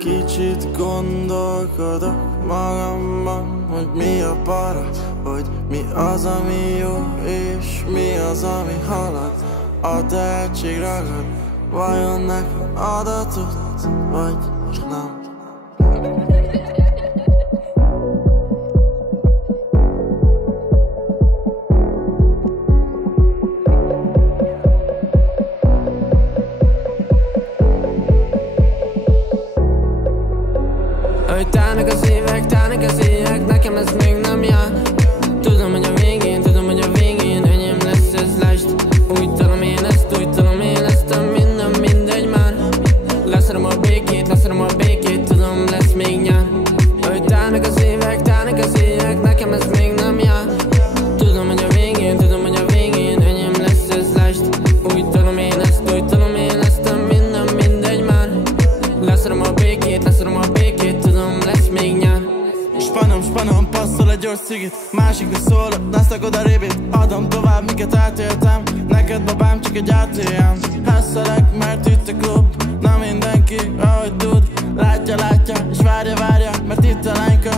Kicsit gondolkodok magamban, hogy mi a para, hogy mi az, ami jó, és mi az, ami halad. A tehetség ragad, vajon nekem adatot, vagy nem? Hogy tálnak az évek, nekem ez még nem jár. Tudom, hogy a végén enyém lesz ez, lásd. Úgy talom én ezt, a minden mindegy már. Leszarom a békét, tudom, lesz még nyár. Hogy tálnak az évek, nekem ez még nem jár. Tudom, hogy a végén enyém lesz ez, lásd. Úgy talom én ezt, a minden mindegy már. Leszarom a békét, tudom, lesz még nyár. Spanom, passzol egy gyors cigit, másiknak szólok, nesztek oda rébét. Adom tovább, miket átéltem, neked babám csak egy ATM. Hesszelek, mert itt a klub, na mindenki, ahogy tud. Látja, és várja, mert itt a lányka,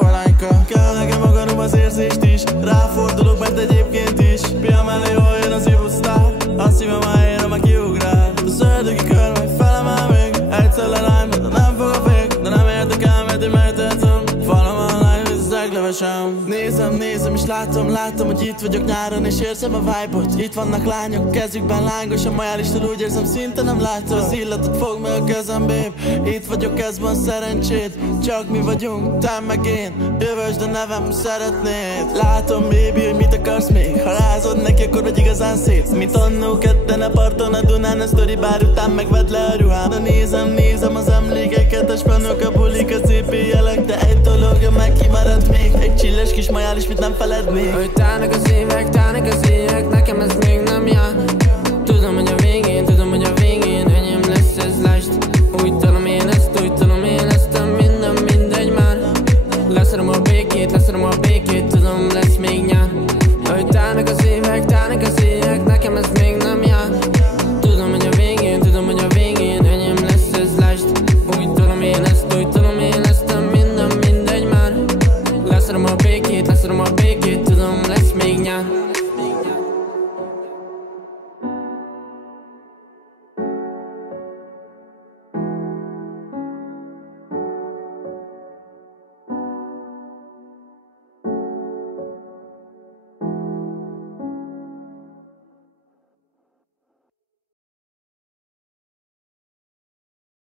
a lányka. Kell nekem magarom az érzést is, ráfordulok, mert egyébként is. Pia mellé hol jön az ibusztár, a szívem helyére meg kiugrál. A szöldögi kör meg felemel még, egyszer lelányba, de nem fog a fék. De nem érdekel, mert én megtehetem. Nézem és látom, hogy itt vagyok nyáron és érzem a vibe-ot. Itt vannak lányok, kezükben lángos a majálistól, úgy érzem szinte nem látom. Az illatot fog meg a kezem, babe. Itt vagyok, ez van szerencsét. Csak mi vagyunk, te meg én. Jövösd a nevem, szeretnéd. Látom, baby, hogy mit akarsz még. Ha rázod neki, akkor vagy igazán szét. Mint annó ketten a parton a Dunán, a sztori bár után megvedd le a ruhám. De nézem az emlékeket, a spanok, a bulik, a CP jelek. De egy dologja meg kimarad még. Egy csilles kis majál is, mit nem felednék. Hogy tálnak az évek, nekem ez még nem